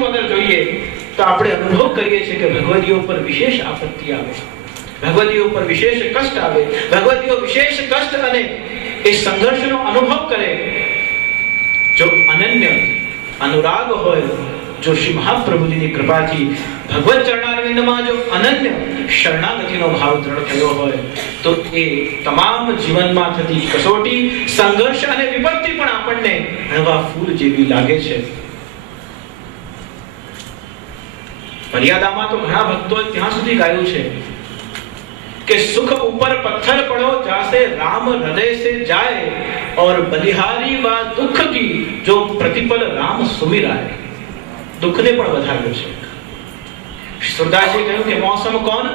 બાજુ અગર જોઈએ તો આપણે અનુભવ કરીએ છીએ કે ભગવદીઓ પર વિશેષ આપત્તિ આવે, ભગવદીઓ પર વિશેષ કષ્ટ આવે, ભગવદીઓ વિશેષ કષ્ટ અને એ સંઘર્ષનો અનુભવ કરે. જો અનન્ય અનુરાગ હોય, જો શ્રી મહાપ્રભુજીની કૃપાથી ભગવત ચરણારવિંદમાં જો અનન્ય શરણાગતિનો ભાવ દ્રઢ થયો હોય તો એ તમામ જીવનમાં થતી કસોટી, સંઘર્ષ અને વિપત્તિ પણ આપણને હળવા ફૂલ જેવી લાગે છે. મર્યાદામાં તો ઘણા ભક્તોએ ત્યાં સુધી ગાયું છે કે સુખ ઉપર પથ્થર પડો જાસે રામ હૃદય સે જાય और बलिहारी वा दुख की जो प्रतिपल राम सुमिराए. दुखने पर વધાર્યો છે. સુરદાસજી કહ્યું કે મૌસમ કોણ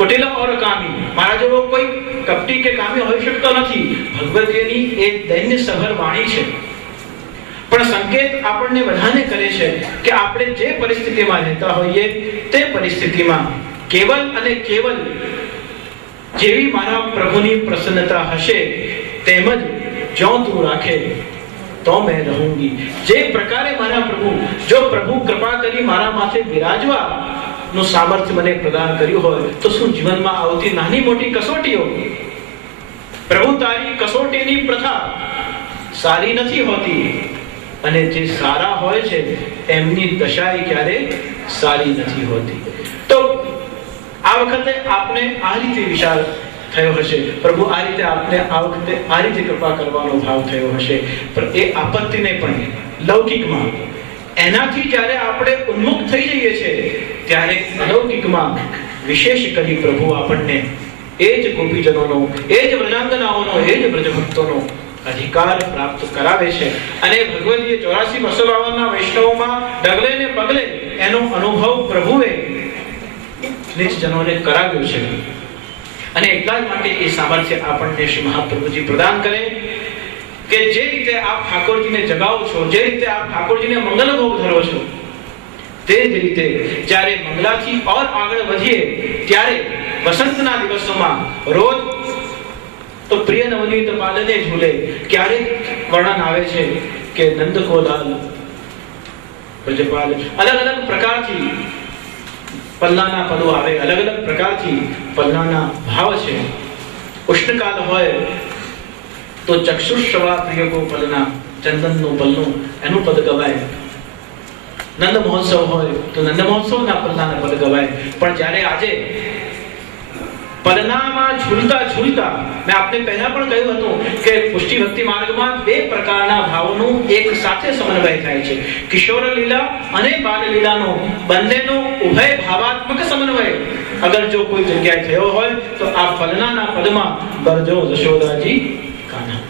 કુટિલ और કામી. મારા જેવો કોઈ કપટી કે કામી હોઈ શકતો નથી. ભગવદીની એ દૈન્ય સભર વાણી છે, પણ સંકેત આપણને બધાને કરે છે કે આપણે જે પરિસ્થિતિમાં રહેતા હોઈએ તે પરિસ્થિતિમાં કેવલ અને કેવલ જેવી મારા પ્રભુની પ્રસન્નતા હશે તેમજ જો તું રાખે તો મેં રહુંગી. જે પ્રકારે મારા પ્રભુ, જો પ્રભુ કૃપા કરી મારા માથે બિરાજવા નું સામર્થ્ય મને પ્રદાન કર્યું હોય તો શું જીવનમાં આવતી નાની મોટી કસોટીઓ, પ્રભુ તારી કસોટીની પ્રથા સારી નથી હોતી અને જે સારા હોય છે એમની દશા ક્યારે સારી નથી હોતી. તો આ વખતે આપણે આ રીતે વિચાર થયો હશે, પ્રભુ આ રીતે આપને આ વખતે આ રીતે કૃપા કરવાનો ભાવ થયો હશે. પણ એ આપત્તિને પણ લૌકિકમાં એનાથી જ્યારે આપણે ઉન્મુખ થઈ જઈએ છીએ ત્યારે અલૌકિકમાં વિશેષ કરી પ્રભુ આપણને એ જ ગોપીજનોનો, એ જ વ્રજાંગનાઓનો, એ જ બ્રજભક્તોનો અધિકાર પ્રાપ્ત કરાવે છે. અને ભગવદીએ 84-252 વૈષ્ણવોમાં ડગલે ને પગલે એનો અનુભવ પ્રભુએ નિજજનોને કરાવ્યો છે. અને એટલા જ માટે એ સામર્થ્ય આપણને શ્રી મહાપ્રભુજી પ્રદાન કરે કે જે રીતે આપ ઠાકોરજીને જગાવો છો, જે રીતે આપ ઠાકોરજીને મંગલ ભોગ ધરો છો, તે જ રીતે જ્યારે મંગલાથી ઓર આગળ વધીએ ત્યારે વસંતના દિવસોમાં રોજ તો પ્રિય નવનીત પાલને ઝૂલે. ક્યારેક વર્ણન આવે છે કે નંદ કો લાલ બ્રજપાલ, અલગ અલગ પ્રકારથી પલ્લાના પદો આવે, અલગ અલગ પ્રકારથી પલ્લાના ભાવ છે. ઉષ્ણકાલ હોય તો ચક્ષુષવા પ્રિય કો પલના, ચંદનનું પલ્લું એનું પદ ગવાય. નંદ મહોત્સવ હોય તો નંદ મહોત્સવના પલ્લાના પદ ગવાય. પણ જ્યારે આજે પલનામાં ઝૂલતા ઝૂલતા, મેં આપને પહેલા પણ કહ્યું હતું કે પુષ્ટિ ભક્તિ માર્ગમાં બે પ્રકારના ભાવોનું એક સાથે સમન્વય થાય છે. કિશોર લીલા અને બાલ લીલાનો બંનેનો ઉભય ભાવાત્મક સમન્વય અગર જો કોઈ જગ્યાએ થયો હોય તો આ પલનાના પદમાં ગરજો જશોદાજી કાના.